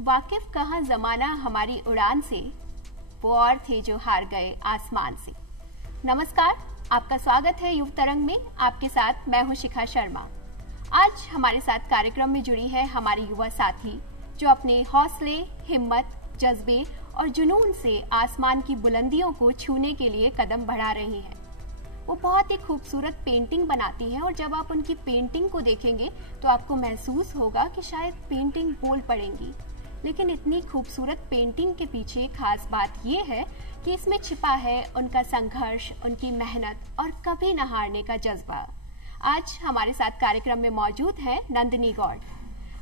वाकिफ कहाँ जमाना हमारी उड़ान से, वो और थे जो हार गए आसमान से। नमस्कार, आपका स्वागत है युव तरंग में। आपके साथ मैं हूं शिखा शर्मा। आज हमारे साथ कार्यक्रम में जुड़ी है हमारी युवा साथी जो अपने हौसले, हिम्मत, जज्बे और जुनून से आसमान की बुलंदियों को छूने के लिए कदम बढ़ा रही हैं। वो बहुत ही खूबसूरत पेंटिंग बनाती हैं और जब आप उनकी पेंटिंग को देखेंगे तो आपको महसूस होगा कि शायद पेंटिंग बोल पड़ेंगी। लेकिन इतनी खूबसूरत पेंटिंग के पीछे खास बात ये है कि इसमें छिपा है उनका संघर्ष, उनकी मेहनत और कभी न हारने का जज्बा। आज हमारे साथ कार्यक्रम में मौजूद हैं नंदिनी गौड़।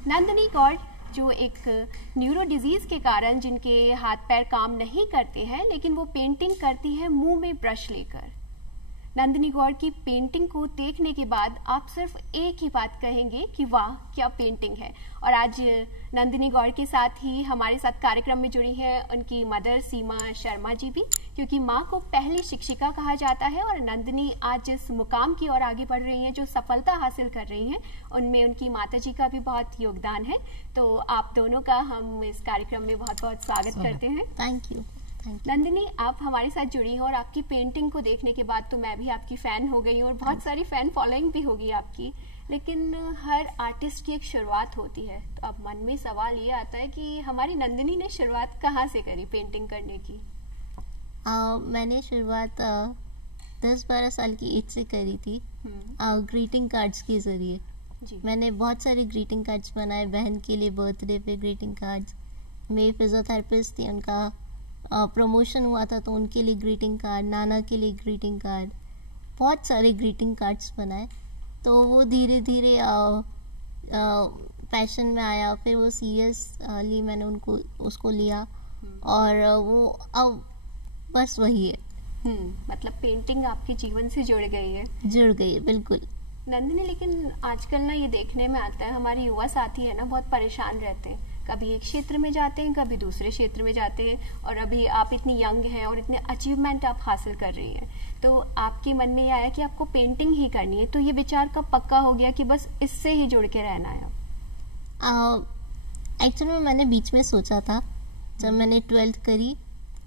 नंदिनी गौड़ जो एक न्यूरो डिजीज के कारण जिनके हाथ पैर काम नहीं करते हैं, लेकिन वो पेंटिंग करती है मुंह में ब्रश लेकर। नंदिनी गौड़ की पेंटिंग को देखने के बाद आप सिर्फ एक ही बात कहेंगे कि वाह क्या पेंटिंग है। और आज नंदिनी गौड़ के साथ ही हमारे साथ कार्यक्रम में जुड़ी है उनकी मदर सीमा शर्मा जी भी, क्योंकि माँ को पहली शिक्षिका कहा जाता है। और नंदिनी आज जिस मुकाम की ओर आगे बढ़ रही हैं, जो सफलता हासिल कर रही हैं, उनमें उनकी माता जी का भी बहुत योगदान है। तो आप दोनों का हम इस कार्यक्रम में बहुत बहुत स्वागत करते हैं। Thank you. नंदिनी, आप हमारे साथ जुड़ी हैं और आपकी पेंटिंग को देखने के बाद तो मैं भी आपकी फ़ैन हो गई हूँ और बहुत सारी फ़ैन फॉलोइंग भी होगी आपकी। लेकिन हर आर्टिस्ट की एक शुरुआत होती है, तो अब मन में सवाल ये आता है कि हमारी नंदिनी ने शुरुआत कहाँ से करी पेंटिंग करने की? मैंने शुरुआत 10-12 साल की एज से करी थी, ग्रीटिंग कार्ड्स के ज़रिए। मैंने बहुत सारे ग्रीटिंग कार्ड्स बनाए, बहन के लिए बर्थडे पे ग्रीटिंग कार्ड्स। मेरे फिजियोथेरेपिस्ट थी, उनका प्रमोशन हुआ था तो उनके लिए ग्रीटिंग कार्ड, नाना के लिए ग्रीटिंग कार्ड, बहुत सारे ग्रीटिंग कार्ड्स बनाए। तो वो धीरे धीरे पैशन में आया, फिर वो सीरियसली मैंने उसको लिया और वो अब बस वही है। मतलब पेंटिंग आपके जीवन से जुड़ गई है। जुड़ गई है, बिल्कुल। नंदिनी, लेकिन आजकल ना ये देखने में आता है हमारे युवा साथी है ना बहुत परेशान रहते हैं, कभी एक क्षेत्र में जाते हैं, कभी दूसरे क्षेत्र में जाते हैं। और अभी आप इतनी यंग हैं और इतने अचीवमेंट आप हासिल कर रही हैं, तो आपके मन में ये आया कि आपको पेंटिंग ही करनी है, तो ये विचार कब पक्का हो गया कि बस इससे ही जुड़ के रहना है? एक्चुअली में मैंने बीच में सोचा था जब मैंने 12th करी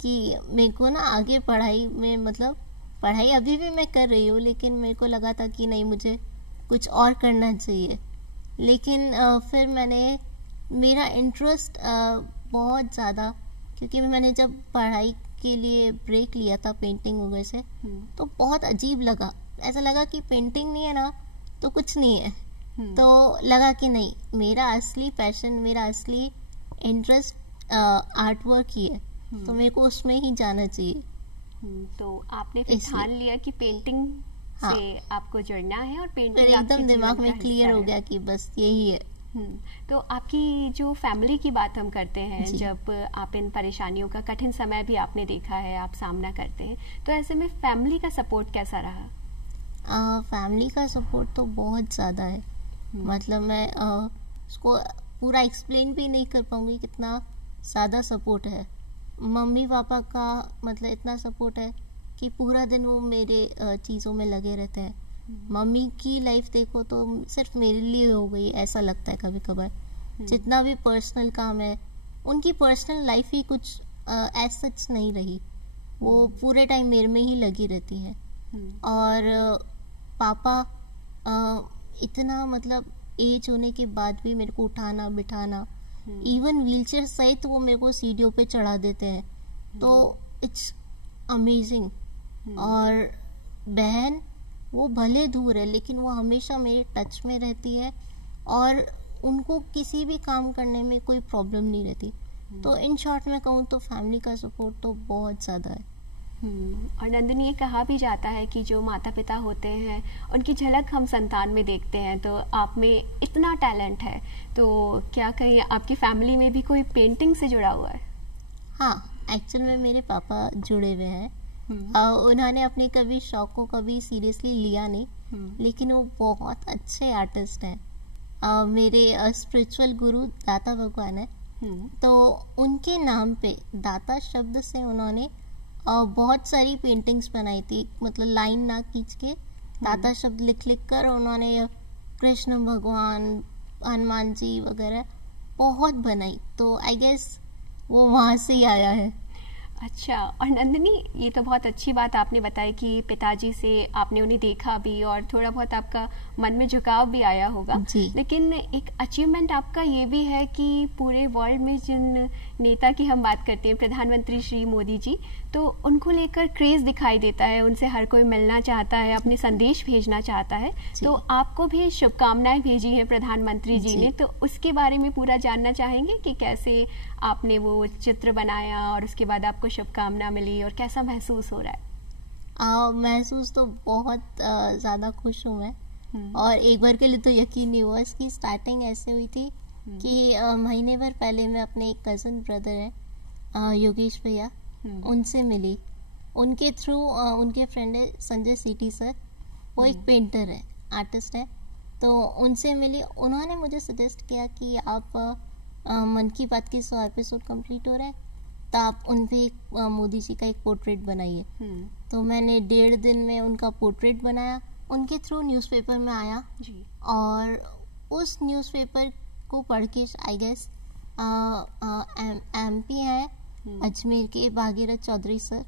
कि मेरे को ना आगे पढ़ाई में, मतलब पढ़ाई अभी भी मैं कर रही हूँ, लेकिन मेरे को लगा था कि नहीं, मुझे कुछ और करना चाहिए। लेकिन फिर मेरा इंटरेस्ट बहुत ज़्यादा, क्योंकि मैंने जब पढ़ाई के लिए ब्रेक लिया था पेंटिंग वगैरह से, तो बहुत अजीब लगा। ऐसा लगा कि पेंटिंग नहीं है ना तो कुछ नहीं है। तो लगा कि नहीं, मेरा असली पैशन, मेरा असली इंटरेस्ट आर्ट वर्क ही है, तो मेरे को उसमें ही जाना चाहिए। तो आपने फिर ठान लिया कि पेंटिंग से आपको जुड़ना है और पेंटिंग एकदम दिमाग में क्लियर हो गया कि बस यही है। तो आपकी जो फैमिली की बात हम करते हैं, जब आप इन परेशानियों का कठिन समय भी आपने देखा है, आप सामना करते हैं, तो ऐसे में फैमिली का सपोर्ट कैसा रहा? फैमिली का सपोर्ट तो बहुत ज़्यादा है। मतलब मैं उसको पूरा एक्सप्लेन भी नहीं कर पाऊंगी कितना ज़्यादा सपोर्ट है। मम्मी पापा का मतलब इतना सपोर्ट है कि पूरा दिन वो मेरे चीज़ों में लगे रहते हैं। मम्मी की लाइफ देखो तो सिर्फ मेरे लिए हो गई, ऐसा लगता है कभी कभार। जितना भी पर्सनल काम है, उनकी पर्सनल लाइफ ही कुछ एज सच नहीं रही, वो पूरे टाइम मेरे में ही लगी रहती है। और पापा इतना, मतलब एज होने के बाद भी मेरे को उठाना बिठाना, इवन व्हीलचेयर सहित वो मेरे को सीढ़ियों पे चढ़ा देते हैं, तो इट्स अमेजिंग। और बहन वो भले दूर है लेकिन वो हमेशा मेरे टच में रहती है और उनको किसी भी काम करने में कोई प्रॉब्लम नहीं रहती। तो इन शॉर्ट में कहूँ तो फैमिली का सपोर्ट तो बहुत ज़्यादा है। और नंदिनी, ये कहा भी जाता है कि जो माता पिता होते हैं उनकी झलक हम संतान में देखते हैं, तो आप में इतना टैलेंट है, तो क्या कहीं आपकी फैमिली में भी कोई पेंटिंग से जुड़ा हुआ है? हाँ, एक्चुअल में मेरे पापा जुड़े हुए हैं। उन्होंने अपने कभी शौक को कभी सीरियसली लिया नहीं, लेकिन वो बहुत अच्छे आर्टिस्ट हैं। मेरे स्पिरिचुअल गुरु दाता भगवान है, तो उनके नाम पे दाता शब्द से उन्होंने बहुत सारी पेंटिंग्स बनाई थी। मतलब लाइन ना खींच के दाता शब्द लिख कर उन्होंने कृष्ण भगवान, हनुमान जी वगैरह बहुत बनाई, तो आई गेस वो वहाँ से ही आया है। अच्छा, और नंदिनी, ये तो बहुत अच्छी बात आपने बताई कि पिताजी से आपने उन्हें देखा भी और थोड़ा बहुत आपका मन में झुकाव भी आया होगा, लेकिन एक अचीवमेंट आपका ये भी है कि पूरे वर्ल्ड में जिन नेता की हम बात करते हैं, प्रधानमंत्री श्री मोदी जी, तो उनको लेकर क्रेज दिखाई देता है, उनसे हर कोई मिलना चाहता है, अपने संदेश भेजना चाहता है। तो आपको भी शुभकामनाएं भेजी हैं प्रधानमंत्री जी ने, तो उसके बारे में पूरा जानना चाहेंगे कि कैसे आपने वो चित्र बनाया और उसके बाद आपको शुभकामना मिली और कैसा महसूस हो रहा है? महसूस तो बहुत ज़्यादा खुश हूँ मैं, और एक बार के लिए तो यकीन नहीं हुआ। इसकी स्टार्टिंग ऐसे हुई थी कि महीने भर पहले मैं अपने एक कज़न ब्रदर है योगेश भैया, उनसे मिली। उनके थ्रू उनके फ्रेंड है संजय सीटी सर, वो एक पेंटर है, आर्टिस्ट है, तो उनसे मिली। उन्होंने मुझे सजेस्ट किया कि आप मन की बात के 100 एपिसोड कंप्लीट हो रहे हैं, तो आप उन पे एक मोदी जी का एक पोर्ट्रेट बनाइए। तो मैंने 1.5 दिन में उनका पोर्ट्रेट बनाया, उनके थ्रू न्यूज़पेपर में आया जी। और उस न्यूज़पेपर को पढ़ के आई गेस MP हैं अजमेर के भागीरथ चौधरी सर,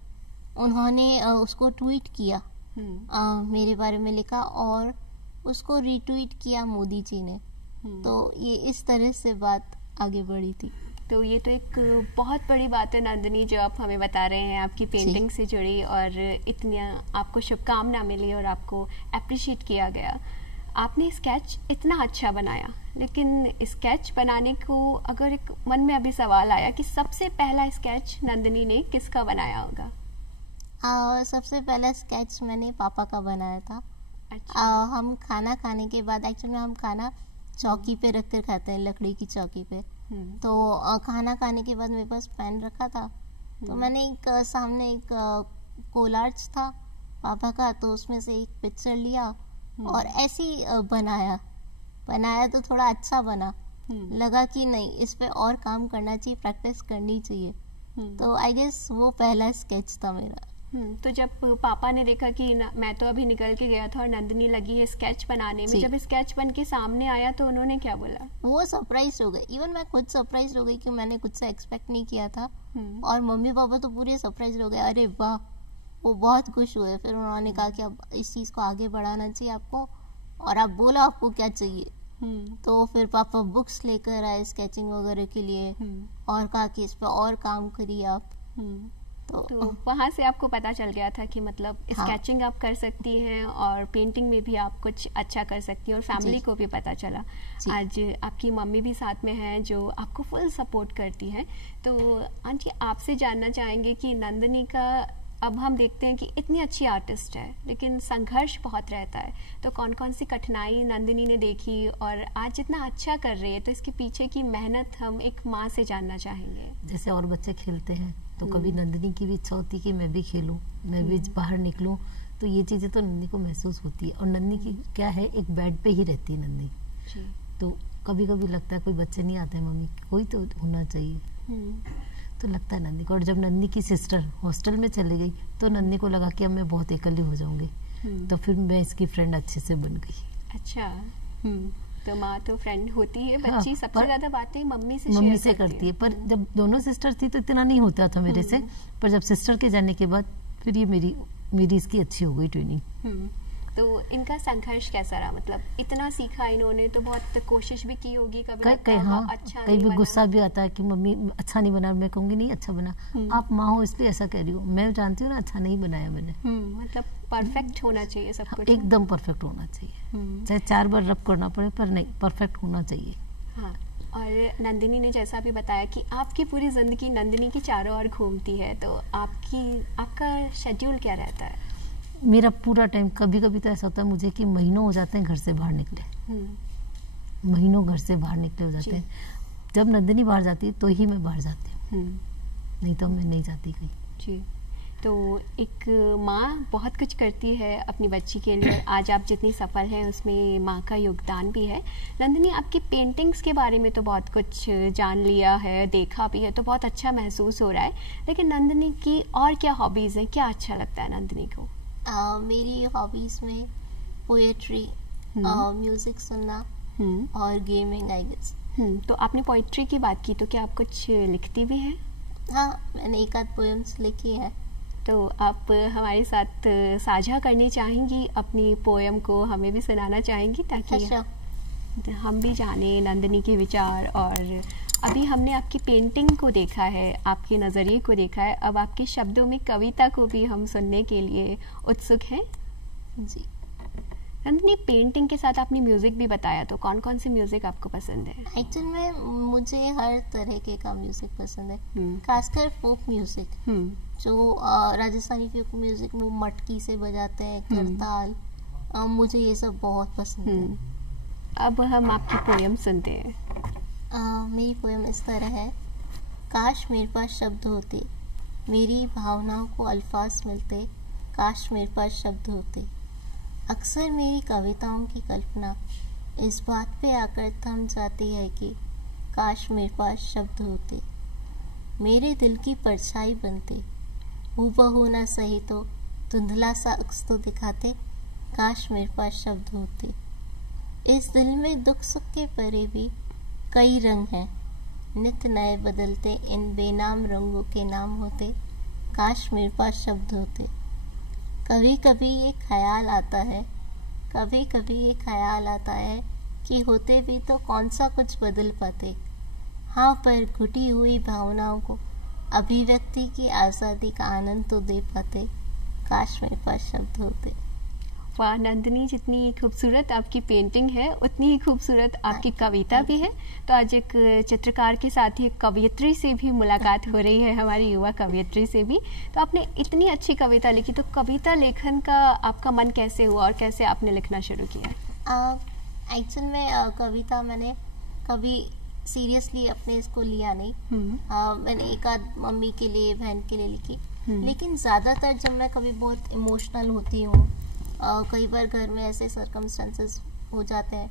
उन्होंने उसको ट्वीट किया, मेरे बारे में लिखा और उसको रीट्वीट किया मोदी जी ने। तो ये इस तरह से बात आगे बढ़ी थी। तो ये तो एक बहुत बड़ी बात है नंदिनी, जो आप हमें बता रहे हैं आपकी पेंटिंग से जुड़ी, और इतनी आपको शुभकामना मिली और आपको अप्रिशिएट किया गया। आपने स्केच इतना अच्छा बनाया, लेकिन स्केच बनाने को अगर एक मन में अभी सवाल आया कि सबसे पहला स्केच नंदिनी ने किसका बनाया होगा? सबसे पहला स्केच मैंने पापा का बनाया था। अच्छा। हम खाना खाने के बाद, एक्चुअली हम खाना चौकी पे रख कर खाते हैं, लकड़ी की चौकी पे। तो खाना खाने के बाद मेरे पास पेन रखा था, तो मैंने एक सामने एक कोलार्च था पापा का, तो उसमें से एक पिक्चर लिया और ऐसे ही बनाया तो थोड़ा अच्छा बना। लगा कि नहीं, इस पे और काम करना चाहिए, प्रैक्टिस करनी चाहिए। तो आई गेस वो पहला स्केच था मेरा। तो जब पापा ने देखा कि मैं तो अभी निकल के गया था और नंदिनी लगी है स्केच बनाने में, जब स्केच बन के सामने आया तो उन्होंने क्या बोला? वो सरप्राइज हो गए, इवन मैं खुद सरप्राइज हो गई कि मैंने कुछ से एक्सपेक्ट नहीं किया था। और मम्मी पापा तो पूरे सरप्राइज हो गए, अरे वाह, वो बहुत खुश हुए। फिर उन्होंने कहा कि अब इस चीज़ को आगे बढ़ाना चाहिए आपको, और आप बोला आपको क्या चाहिए। तो फिर पापा बुक्स लेकर आए स्केचिंग वगैरह के लिए, और कहा कि इस पर और काम करिए आप। तो वहाँ से आपको पता चल गया था कि मतलब स्केचिंग आप कर सकती हैं और पेंटिंग में भी आप कुछ अच्छा कर सकती हैं, और फैमिली को भी पता चला। आज आपकी मम्मी भी साथ में हैं जो आपको फुल सपोर्ट करती हैं। तो आंटी, आपसे जानना चाहेंगे कि नंदिनी का, अब हम देखते हैं कि इतनी अच्छी आर्टिस्ट है लेकिन संघर्ष बहुत रहता है, तो कौन कौन सी कठिनाई नंदिनी ने देखी और आज जितना अच्छा कर रही है, तो इसके पीछे की मेहनत हम एक माँ से जानना चाहेंगे। जैसे और बच्चे खेलते हैं तो कभी नंदिनी की भी इच्छा होती है कि मैं भी खेलूं, मैं भी बाहर निकलूं, तो ये चीज़ें तो नंदिनी को महसूस होती है। और नंदिनी की क्या है, एक बेड पे ही रहती है नंदिनी, तो कभी कभी लगता है कोई बच्चे नहीं आते हैं, मम्मी कोई तो होना चाहिए, तो लगता है नंदिनी को। और जब नंदिनी की सिस्टर हॉस्टल में चली गई तो नंदिनी को लगा कि अब मैं बहुत अकेली हो जाऊंगी, तो फिर मैं इसकी फ्रेंड अच्छे से बन गई। अच्छा, तो माँ तो फ्रेंड होती है, बच्ची सबसे ज्यादा बातें मम्मी से करती है। पर जब दोनों सिस्टर थी तो इतना नहीं होता था मेरे से, पर जब सिस्टर के जाने के बाद फिर ये मेरी इसकी अच्छी हो गई ट्रेनिंग। तो इनका संघर्ष कैसा रहा? मतलब इतना सीखा इन्होंने तो बहुत कोशिश भी की होगी, कभी अच्छा कई भी गुस्सा भी आता है कि मम्मी अच्छा नहीं बना, मैं कहूँगी नहीं अच्छा बना, आप माँ हो इसलिए ऐसा कह रही हो, मैं जानती हूँ ना अच्छा नहीं बनाया मैंने। मतलब परफेक्ट होना चाहिए सब कुछ, एकदम परफेक्ट होना चाहिए, चाहे 4 बार रब करना पड़े, पर नहीं, परफेक्ट होना चाहिए। हाँ, और नंदिनी ने जैसा भी बताया कि आपकी पूरी जिंदगी नंदिनी के चारों ओर घूमती है, तो आपका शेड्यूल क्या रहता है? मेरा पूरा टाइम, कभी कभी तो ऐसा होता है मुझे कि महीनों हो जाते हैं घर से बाहर निकले, महीनों घर से बाहर निकले हो जाते हैं। जब नंदिनी बाहर जाती है तो ही मैं बाहर जाती हूँ, नहीं तो मैं नहीं जाती कहीं। जी, तो एक माँ बहुत कुछ करती है अपनी बच्ची के लिए, आज आप जितनी सफल हैं उसमें माँ का योगदान भी है। नंदिनी, आपकी पेंटिंग्स के बारे में तो बहुत कुछ जान लिया है, देखा भी है, तो बहुत अच्छा महसूस हो रहा है, लेकिन नंदिनी की और क्या हॉबीज़ हैं, क्या अच्छा लगता है नंदिनी को? मेरी हॉबीज़ में पोएट्री, म्यूज़िक सुनना और गेमिंग, आई गेस। तो आपने पोइट्री की बात की, तो क्या आप कुछ लिखती भी हैं? हाँ, मैंने एक आध पोएम्स लिखी है। तो आप हमारे साथ साझा करनी चाहेंगी अपनी पोएम को, हमें भी सुनाना चाहेंगी ताकि हम भी जाने नंदिनी के विचार। और अभी हमने आपकी पेंटिंग को देखा है, आपके नज़रिए को देखा है, अब आपके शब्दों में कविता को भी हम सुनने के लिए उत्सुक हैं। जी नंदिनी, पेंटिंग के साथ आपने म्यूज़िक भी बताया, तो कौन कौन से म्यूज़िक आपको पसंद है? एक्चुअल में मुझे हर तरह के का म्यूज़िक पसंद है, खासकर फोक म्यूज़िक, जो राजस्थानी फोक म्यूज़िक में मटकी से बजाते हैं, करताल, मुझे ये सब बहुत पसंद है। अब हम आपकी पोएम सुनते हैं। मेरी पोएम इस तरह है। काश मेरे पास शब्द होते, मेरी भावनाओं को अल्फाज मिलते, काश मेरे पास शब्द होते। अक्सर मेरी कविताओं की कल्पना इस बात पे आकर थम जाती है कि काश मेरे पास शब्द होते, मेरे दिल की परछाई बनते, हूबहू ना सही तो धुंधला सा अक्स तो दिखाते, काश मेरे पास शब्द होते। इस दिल में दुख सुख के परे भी कई रंग हैं, नित नए बदलते इन बेनाम रंगों के नाम होते, काश मेरे पास शब्द होते। कभी कभी ये ख्याल आता है, कभी कभी ये ख्याल आता है कि होते भी तो कौन सा कुछ बदल पाते, हाँ पर घुटी हुई भावनाओं को अभिव्यक्ति की आज़ादी का आनंद तो दे पाते, काश मेरे पास शब्द होते। वाह नंदिनी, जितनी खूबसूरत आपकी पेंटिंग है उतनी ही खूबसूरत आपकी कविता भी है। तो आज एक चित्रकार के साथ ही एक कवयित्री से भी मुलाकात हो रही है, हमारी युवा कवयित्री से भी। तो आपने इतनी अच्छी कविता लिखी, तो कविता लेखन का आपका मन कैसे हुआ और कैसे आपने लिखना शुरू किया? एक्चुअल में कविता मैंने कभी सीरियसली अपने इसको लिया नहीं। मैंने एक आध मम्मी के लिए, बहन के लिए लिखी, लेकिन ज़्यादातर जब मैं कभी बहुत इमोशनल होती हूँ, कई बार घर में ऐसे सर्कमस्टेंसेस हो जाते हैं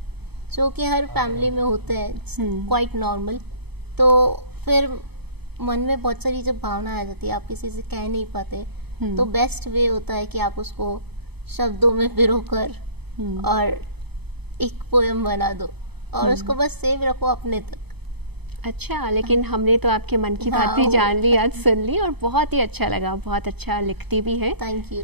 जो कि हर फैमिली में होते हैं, क्वाइट नॉर्मल, तो फिर मन में बहुत सारी जब भावना आ जाती है, आप किसी से कह नहीं पाते, तो बेस्ट वे होता है कि आप उसको शब्दों में पिरोकर और एक पोएम बना दो और उसको बस सेव रखो अपने तक। अच्छा, लेकिन हमने तो आपके मन की बात भी जान ली, आज सुन ली, और बहुत ही अच्छा लगा, बहुत अच्छा लिखती भी है। Thank you.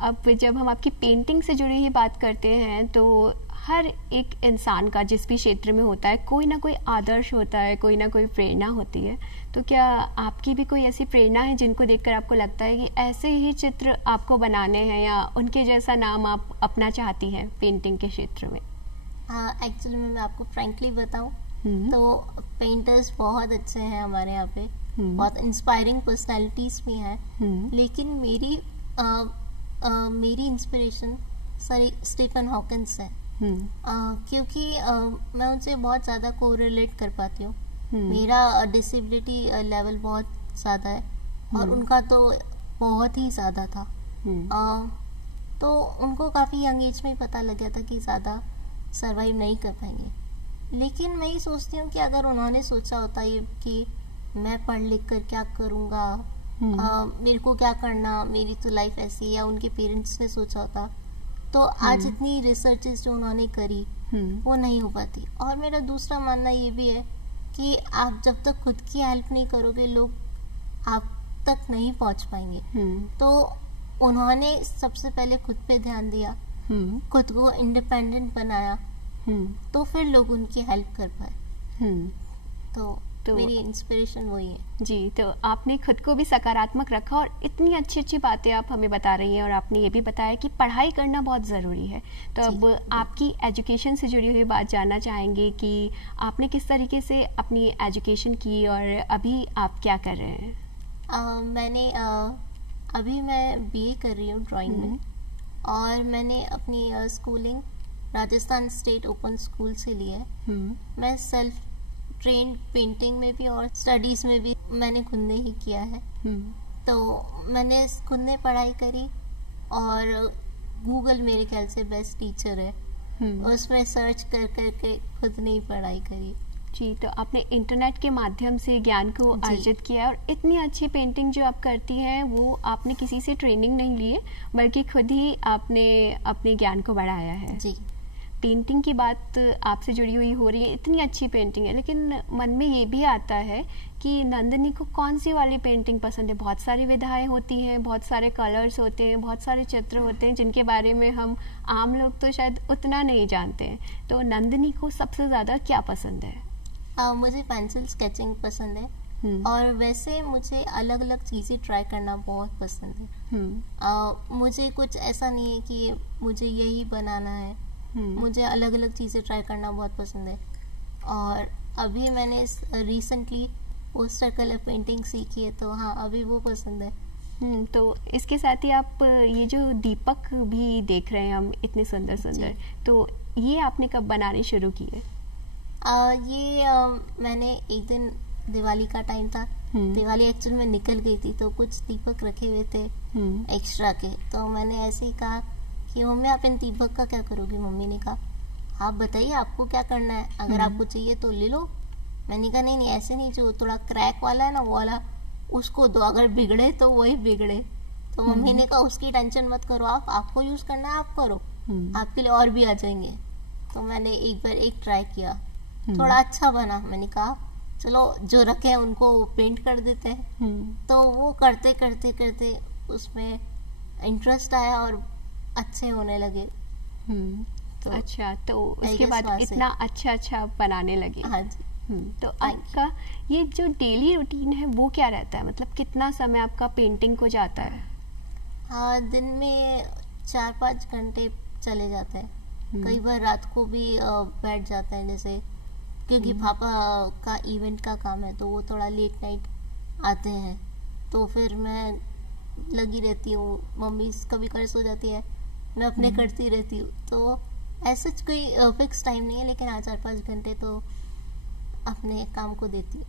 अब जब हम आपकी पेंटिंग से जुड़ी हुई बात करते हैं, तो हर एक इंसान का जिस भी क्षेत्र में होता है, कोई ना कोई आदर्श होता है, कोई ना कोई प्रेरणा होती है। तो क्या आपकी भी कोई ऐसी प्रेरणा है जिनको देखकर आपको लगता है कि ऐसे ही चित्र आपको बनाने हैं, या उनके जैसा नाम आप अपना चाहती हैं पेंटिंग के क्षेत्र में? हाँ, एक्चुअली मैं आपको फ्रैंकली बताऊं तो पेंटर्स बहुत अच्छे हैं हमारे यहाँ पे, बहुत इंस्पायरिंग पर्सनालिटीज भी हैं, लेकिन मेरी इंस्पिरेशन सर स्टीफन हॉकिंस है, क्योंकि मैं उनसे बहुत ज़्यादा कोरिलेट कर पाती हूँ। मेरा डिसेबिलिटी लेवल बहुत ज़्यादा है और उनका तो बहुत ही ज़्यादा था। तो उनको काफ़ी यंग एज में ही पता लग गया था कि ज़्यादा सरवाइव नहीं कर पाएंगे, लेकिन मैं ये सोचती हूँ कि अगर उन्होंने सोचा होता ये कि मैं पढ़ लिख कर क्या करूँगा, मेरे को क्या करना, मेरी तो लाइफ ऐसी है, या उनके पेरेंट्स ने सोचा होता, तो आज इतनी रिसर्चेस जो उन्होंने करी वो नहीं हो पाती। और मेरा दूसरा मानना ये भी है कि आप जब तक खुद की हेल्प नहीं करोगे, लोग आप तक नहीं पहुंच पाएंगे। तो उन्होंने सबसे पहले खुद पे ध्यान दिया, खुद को इंडिपेंडेंट बनाया, तो फिर लोग उनकी हेल्प कर पाए। तो मेरी इंस्पिरेशन वही है जी। तो आपने खुद को भी सकारात्मक रखा और इतनी अच्छी अच्छी बातें आप हमें बता रही हैं, और आपने ये भी बताया कि पढ़ाई करना बहुत ज़रूरी है। तो अब आपकी एजुकेशन से जुड़ी हुई बात जानना चाहेंगे कि आपने किस तरीके से अपनी एजुकेशन की और अभी आप क्या कर रहे हैं? अभी मैं बीए कर रही हूँ ड्राइंग में, और मैंने अपनी schooling Rajasthan state open school से ली है। मैं सेल्फ ट्रेंड पेंटिंग में भी और स्टडीज़ में भी मैंने खुद ने ही किया है। तो मैंने खुद ने पढ़ाई करी और गूगल मेरे ख्याल से बेस्ट टीचर है, उसमें सर्च कर करके खुद ने ही पढ़ाई करी। जी, तो आपने इंटरनेट के माध्यम से ज्ञान को अर्जित किया और इतनी अच्छी पेंटिंग जो आप करती हैं वो आपने किसी से ट्रेनिंग नहीं ली है, बल्कि खुद ही आपने अपने ज्ञान को बढ़ाया है। जी। पेंटिंग की बात आपसे जुड़ी हुई हो रही है, इतनी अच्छी पेंटिंग है, लेकिन मन में ये भी आता है कि नंदिनी को कौन सी वाली पेंटिंग पसंद है। बहुत सारी विधाएं होती हैं, बहुत सारे कलर्स होते हैं, बहुत सारे चित्र होते हैं जिनके बारे में हम आम लोग तो शायद उतना नहीं जानते हैं। तो नंदिनी को सबसे ज़्यादा क्या पसंद है? मुझे पेंसिल स्केचिंग पसंद है और वैसे मुझे अलग अलग चीज़ें ट्राई करना बहुत पसंद है। मुझे कुछ ऐसा नहीं है कि मुझे यही बनाना है, मुझे अलग अलग चीज़ें ट्राई करना बहुत पसंद है। और अभी मैंने रिसेंटली पोस्टर कलर पेंटिंग सीखी है, तो हाँ अभी वो पसंद है। तो इसके साथ ही आप ये जो दीपक भी देख रहे हैं हम इतने सुंदर सुंदर, तो ये आपने कब बनाने शुरू किए? मैंने एक दिन दिवाली का टाइम था, दिवाली एक्चुअल में निकल गई थी, तो कुछ दीपक रखे हुए थे एक्स्ट्रा के, तो मैंने ऐसे ही कहा कि मम्मी आप इन दीपक का क्या करोगी? मम्मी ने कहा आप बताइए आपको क्या करना है, अगर आपको चाहिए तो ले लो। मैंने कहा नहीं ऐसे नहीं, जो थोड़ा क्रैक वाला है ना वो वाला उसको दो, अगर बिगड़े तो वही बिगड़े। तो मम्मी ने कहा उसकी टेंशन मत करो, आपको यूज करना है आप करो, आपके लिए और भी आ जाएंगे। तो मैंने एक बार एक ट्राई किया, थोड़ा अच्छा बना, मैंने कहा चलो जो रखे हैं उनको पेंट कर देते हैं। तो वो करते करते करते उसमें इंटरेस्ट आया और अच्छे होने लगे। तो अच्छा, तो उसके बाद इतना अच्छा बनाने लगे। हाँ जी। तो आपका ये जो डेली रूटीन है वो क्या रहता है, मतलब कितना समय आपका पेंटिंग को जाता है? हाँ, दिन में 4-5 घंटे चले जाते हैं, कई बार रात को भी बैठ जाते हैं, जैसे क्योंकि पापा का इवेंट का काम है तो वो थोड़ा लेट नाइट आते हैं, तो फिर मैं लगी रहती हूँ, मम्मी कभी कर सो जाती है, मैं अपने करती रहती हूँ। तो ऐसा कोई फिक्स टाइम नहीं है, लेकिन हाँ 4-5 घंटे तो अपने काम को देती हूँ।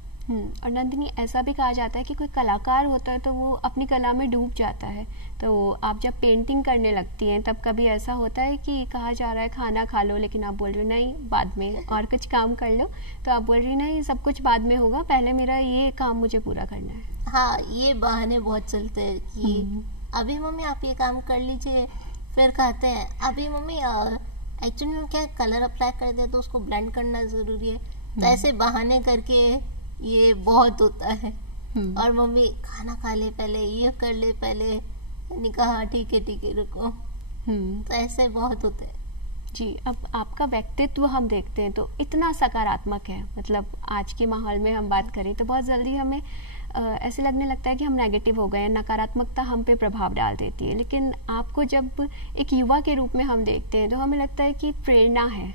और नंदिनी, ऐसा भी कहा जाता है कि कोई कलाकार होता है तो वो अपनी कला में डूब जाता है, तो आप जब पेंटिंग करने लगती हैं तब कभी ऐसा होता है कि कहा जा रहा है खाना खा लो, लेकिन आप बोल रही हो नहीं बाद में और कुछ काम कर लो, तो आप बोल रही नहीं सब कुछ बाद में होगा, पहले मेरा ये काम मुझे पूरा करना है? हाँ, ये बहाने बहुत चलते हैं कि अभी मम्मी आप ये काम कर लीजिए, फिर कहते हैं अभी मम्मी एक्चुअली में क्या कलर अप्लाई कर दे तो उसको ब्लेंड करना ज़रूरी है। तो ऐसे बहाने करके ये बहुत होता है। और मम्मी खाना खा ले पहले, ये कर ले पहले, मैंने कहा ठीक है रुको। तो ऐसे बहुत होते हैं जी। अब आपका व्यक्तित्व हम देखते हैं तो इतना सकारात्मक है, मतलब आज के माहौल में हम बात करें तो बहुत जल्दी हमें ऐसे लगने लगता है कि हम नेगेटिव हो गए हैं, नकारात्मकता हम पे प्रभाव डाल देती है, लेकिन आपको जब एक युवा के रूप में हम देखते हैं तो हमें लगता है कि प्रेरणा है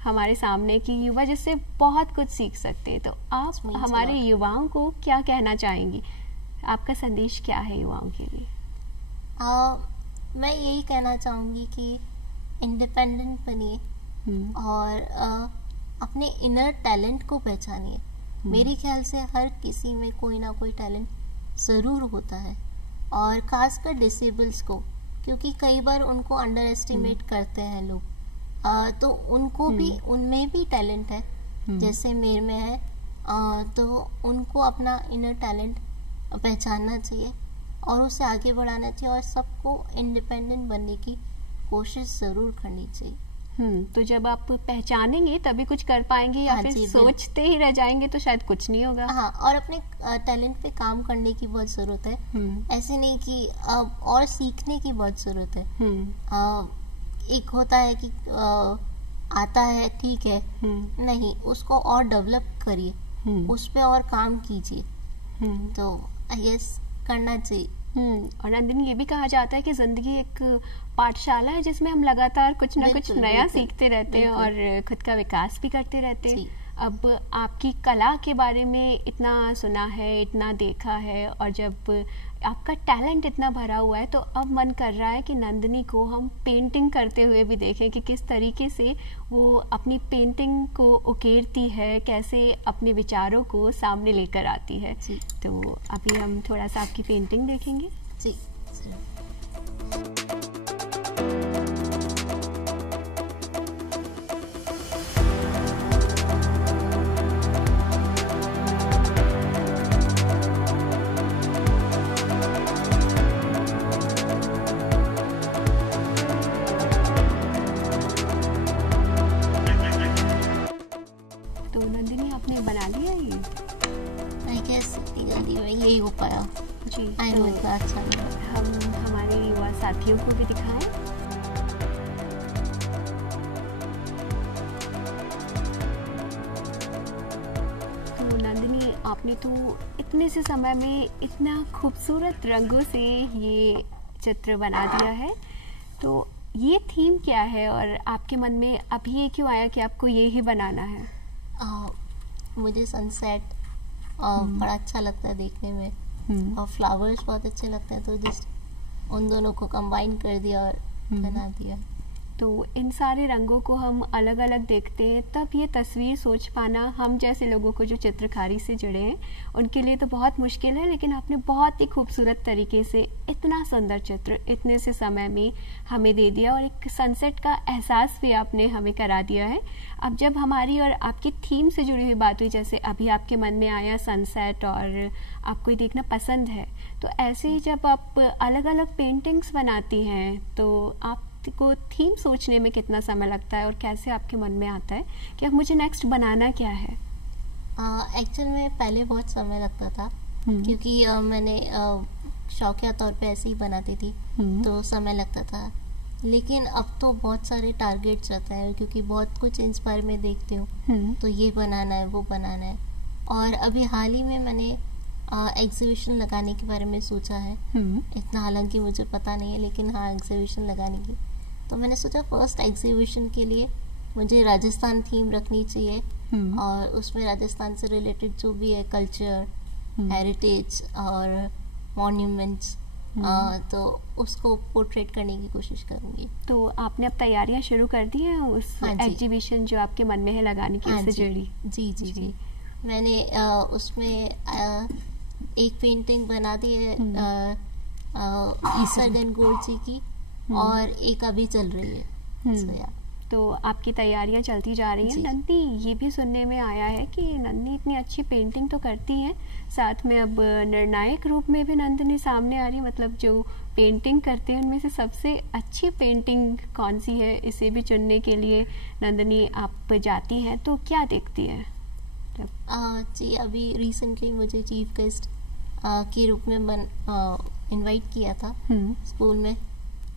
हमारे सामने की युवा जिससे बहुत कुछ सीख सकते हैं। तो आप हमारे युवाओं को क्या कहना चाहेंगी, आपका संदेश क्या है युवाओं के लिए? मैं यही कहना चाहूँगी कि इंडिपेंडेंट बनिए और अपने इनर टैलेंट को पहचानिए। मेरे ख्याल से हर किसी में कोई ना कोई टैलेंट ज़रूर होता है, और खासकर डिसेबल्स को, क्योंकि कई बार उनको अंडर एस्टिमेट करते हैं लोग, तो उनको भी उनमें भी टैलेंट है जैसे मेरे में है, तो उनको अपना इनर टैलेंट पहचानना चाहिए और उसे आगे बढ़ाना चाहिए, और सबको इंडिपेंडेंट बनने की कोशिश ज़रूर करनी चाहिए। तो जब आप पहचानेंगे तभी कुछ कर पाएंगे, या फिर सोचते ही रह जाएंगे तो शायद कुछ नहीं होगा। हाँ, और अपने टैलेंट पे काम करने की बहुत ज़रूरत है। ऐसे नहीं कि और सीखने की बहुत ज़रूरत है। एक होता है कि आता है ठीक है, नहीं उसको और डेवलप करिए, उस पे और काम कीजिए, तो यस करना चाहिए। और नंदिनी, ये भी कहा जाता है कि जिंदगी एक पाठशाला है जिसमें हम लगातार कुछ ना कुछ नया सीखते रहते हैं और खुद का विकास भी करते रहते हैं। अब आपकी कला के बारे में इतना सुना है, इतना देखा है, और जब आपका टैलेंट इतना भरा हुआ है तो अब मन कर रहा है कि नंदिनी को हम पेंटिंग करते हुए भी देखें कि किस तरीके से वो अपनी पेंटिंग को उकेरती है, कैसे अपने विचारों को सामने लेकर आती है। जी। तो अभी हम थोड़ा सा आपकी पेंटिंग देखेंगे। जी जरूर। तो नंदिनी आपने बना लिया ये? आई गेस जल्दी में यही हो पाया। जी। आई नो इतना अच्छा लगा। हम हमारे युवा साथियों को भी दिखाएं। तो नंदिनी, आपने तो इतने से समय में इतना खूबसूरत रंगों से ये चित्र बना दिया है, तो ये थीम क्या है और आपके मन में अभी ये क्यों आया कि आपको ये ही बनाना है? मुझे सनसेट बड़ा अच्छा लगता है देखने में, और फ्लावर्स बहुत अच्छे लगते हैं, तो जस्ट उन दोनों को कंबाइन कर दिया और बना दिया। तो इन सारे रंगों को हम अलग अलग देखते हैं, तब ये तस्वीर सोच पाना हम जैसे लोगों को जो चित्रकारी से जुड़े हैं उनके लिए तो बहुत मुश्किल है, लेकिन आपने बहुत ही खूबसूरत तरीके से इतना सुंदर चित्र इतने से समय में हमें दे दिया, और एक सनसेट का एहसास भी आपने हमें करा दिया है। अब जब हमारी और आपकी थीम से जुड़ी हुई बात हुई, जैसे अभी आपके मन में आया सनसेट और आपको ये देखना पसंद है, तो ऐसे ही जब आप अलग अलग पेंटिंग्स बनाती हैं तो आप को थीम सोचने में कितना समय लगता है और कैसे आपके मन में आता है कि अब मुझे नेक्स्ट बनाना क्या है? एक्चुअल में पहले बहुत समय लगता था, क्योंकि मैंने शौकिया तौर पे ऐसे ही बनाती थी, तो समय लगता था। लेकिन अब तो बहुत सारे टारगेट्स रहते हैं, क्योंकि बहुत कुछ इंस्पायर में देखती हूँ, तो ये बनाना है, वो बनाना है। और अभी हाल ही में मैंने एग्जीबिशन लगाने के बारे में सोचा है। इतना हालांकि मुझे पता नहीं है, लेकिन हाँ, एग्जीबिशन लगाने की। तो मैंने सोचा फर्स्ट एग्जीबिशन के लिए मुझे राजस्थान थीम रखनी चाहिए, और उसमें राजस्थान से रिलेटेड जो भी है कल्चर, हेरिटेज और मॉन्यूमेंट्स, तो उसको पोर्ट्रेट करने की कोशिश करूँगी। तो आपने अब तैयारियां शुरू कर दी हैं उस एग्जीबिशन जो आपके मन में है लगाने की, उससे जुड़ी? जी जी जी। मैंने उसमें एक पेंटिंग बना दी है ईसा गणगौर जी की, और एक अभी चल रही है। तो आपकी तैयारियां चलती जा रही हैं। नंदिनी, ये भी सुनने में आया है कि नंदिनी इतनी अच्छी पेंटिंग तो करती हैं, साथ में अब निर्णायक रूप में भी नंदिनी सामने आ रही है। मतलब जो पेंटिंग करते हैं उनमें से सबसे अच्छी पेंटिंग कौन सी है, इसे भी चुनने के लिए नंदिनी आप जाती हैं, तो क्या देखती है? जी, अभी रिसेंटली मुझे चीफ गेस्ट के रूप में इनवाइट किया था स्कूल में,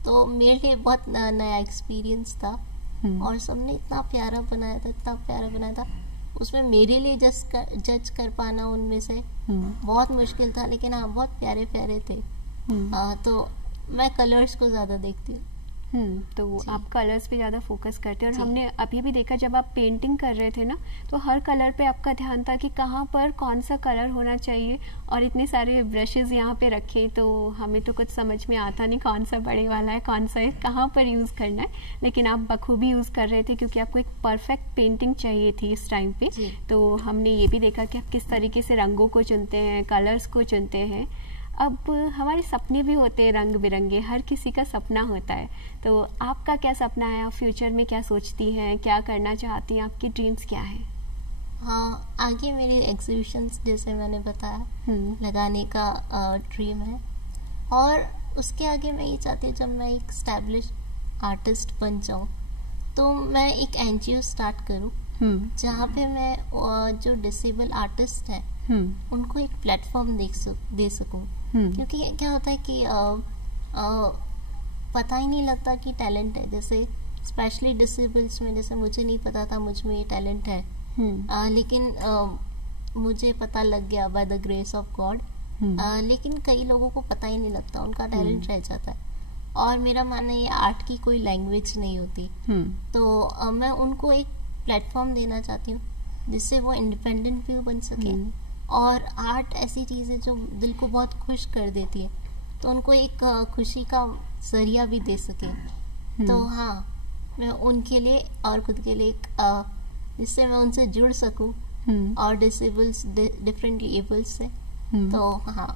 तो मेरे लिए बहुत नया एक्सपीरियंस था, और सबने इतना प्यारा बनाया था। उसमें मेरे लिए जज कर पाना उनमें से बहुत मुश्किल था, लेकिन हाँ, बहुत प्यारे प्यारे थे। तो मैं कलर्स को ज़्यादा देखती हूँ। तो आप कलर्स पे ज़्यादा फोकस करते हैं। और हमने अभी भी देखा जब आप पेंटिंग कर रहे थे ना, तो हर कलर पे आपका ध्यान था कि कहाँ पर कौन सा कलर होना चाहिए, और इतने सारे ब्रशेस यहाँ पे रखे, तो हमें तो कुछ समझ में आता नहीं कौन सा बड़े वाला है, कौन सा है, कहाँ पर यूज़ करना है, लेकिन आप बखूबी यूज़ कर रहे थे क्योंकि आपको एक परफेक्ट पेंटिंग चाहिए थी इस टाइम पे। तो हमने ये भी देखा कि आप किस तरीके से रंगों को चुनते हैं, कलर्स को चुनते हैं। अब हमारे सपने भी होते हैं रंग बिरंगे, हर किसी का सपना होता है, तो आपका क्या सपना है? आप फ्यूचर में क्या सोचती हैं, क्या करना चाहती हैं, आपकी ड्रीम्स क्या हैं? हाँ, आगे मेरे एग्जीबिशंस जैसे मैंने बताया लगाने का ड्रीम है, और उसके आगे मैं ये चाहती हूँ जब मैं एक स्टैब्लिश आर्टिस्ट बन जाऊँ तो मैं एक NGO स्टार्ट करूँ जहाँ पे मैं जो डिसेबल आर्टिस्ट हैं उनको एक प्लेटफॉर्म दे सकूँ। क्योंकि क्या होता है कि पता ही नहीं लगता कि टैलेंट है, जैसे स्पेशली डिसेबल्स में, जैसे मुझे नहीं पता था मुझ में ये टैलेंट है, लेकिन मुझे पता लग गया by the grace of God. लेकिन कई लोगों को पता ही नहीं लगता, उनका टैलेंट रह जाता है। और मेरा मानना ये आर्ट की कोई लैंग्वेज नहीं होती, तो मैं उनको एक प्लेटफॉर्म देना चाहती हूँ जिससे वो इंडिपेंडेंट भी बन सके। और आर्ट ऐसी चीज़ है जो दिल को बहुत खुश कर देती है, तो उनको एक खुशी का जरिया भी दे सके। तो हाँ, मैं उनके लिए और खुद के लिए एक जिससे मैं उनसे जुड़ सकूं और डिफरेंटली एबल्स से। तो हाँ,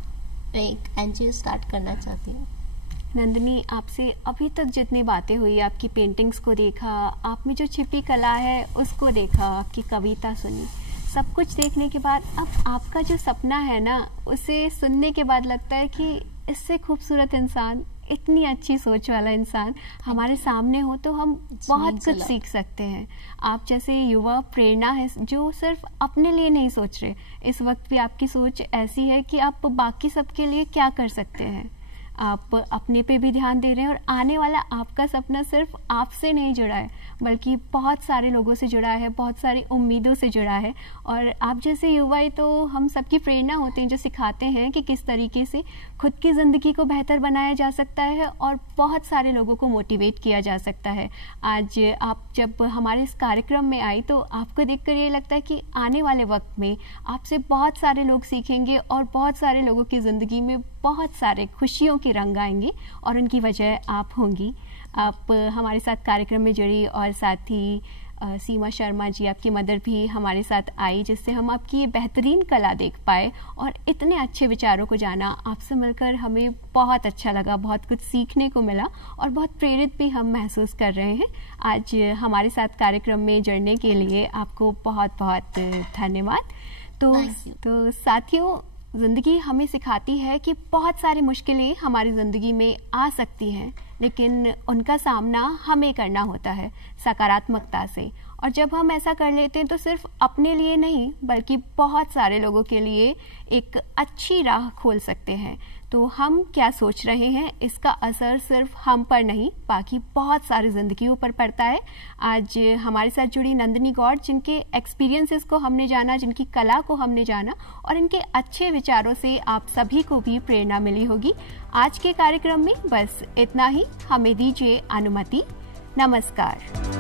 मैं एक एनजीओ स्टार्ट करना चाहती हूँ। नंदिनी, आपसे अभी तक जितनी बातें हुई, आपकी पेंटिंग्स को देखा, आप में जो छिपी कला है उसको देखा, आपकी कविता सुनी, सब कुछ देखने के बाद अब आपका जो सपना है ना, उसे सुनने के बाद लगता है कि इससे खूबसूरत इंसान, इतनी अच्छी सोच वाला इंसान हमारे सामने हो तो हम बहुत कुछ सीख सकते हैं। आप जैसे युवा प्रेरणा है जो सिर्फ अपने लिए नहीं सोच रहे, इस वक्त भी आपकी सोच ऐसी है कि आप बाकी सबके लिए क्या कर सकते हैं। आप अपने पे भी ध्यान दे रहे हैं और आने वाला आपका सपना सिर्फ आपसे नहीं जुड़ा है, बल्कि बहुत सारे लोगों से जुड़ा है, बहुत सारी उम्मीदों से जुड़ा है। और आप जैसे युवा ही तो हम सबकी प्रेरणा होते हैं, जो सिखाते हैं कि किस तरीके से खुद की ज़िंदगी को बेहतर बनाया जा सकता है और बहुत सारे लोगों को मोटिवेट किया जा सकता है। आज आप जब हमारे इस कार्यक्रम में आई तो आपको देखकर ये लगता है कि आने वाले वक्त में आपसे बहुत सारे लोग सीखेंगे और बहुत सारे लोगों की ज़िंदगी में बहुत सारे खुशियों के रंग आएंगे और उनकी वजह आप होंगी। आप हमारे साथ कार्यक्रम में जुड़ी और साथ ही सीमा शर्मा जी, आपकी मदर भी हमारे साथ आई, जिससे हम आपकी ये बेहतरीन कला देख पाए और इतने अच्छे विचारों को जाना। आपसे मिलकर हमें बहुत अच्छा लगा, बहुत कुछ सीखने को मिला और बहुत प्रेरित भी हम महसूस कर रहे हैं। आज हमारे साथ कार्यक्रम में जुड़ने के लिए आपको बहुत बहुत धन्यवाद। तो साथियों, ज़िंदगी हमें सिखाती है कि बहुत सारी मुश्किलें हमारी ज़िंदगी में आ सकती हैं, लेकिन उनका सामना हमें करना होता है सकारात्मकता से। और जब हम ऐसा कर लेते हैं तो सिर्फ अपने लिए नहीं, बल्कि बहुत सारे लोगों के लिए एक अच्छी राह खोल सकते हैं। तो हम क्या सोच रहे हैं, इसका असर सिर्फ हम पर नहीं, बाकी बहुत सारी ज़िंदगियों पर पड़ता है। आज हमारे साथ जुड़ी नंदिनी गौड़, जिनके एक्सपीरियंसेस को हमने जाना, जिनकी कला को हमने जाना और इनके अच्छे विचारों से आप सभी को भी प्रेरणा मिली होगी। आज के कार्यक्रम में बस इतना ही। हमें दीजिए अनुमति। नमस्कार।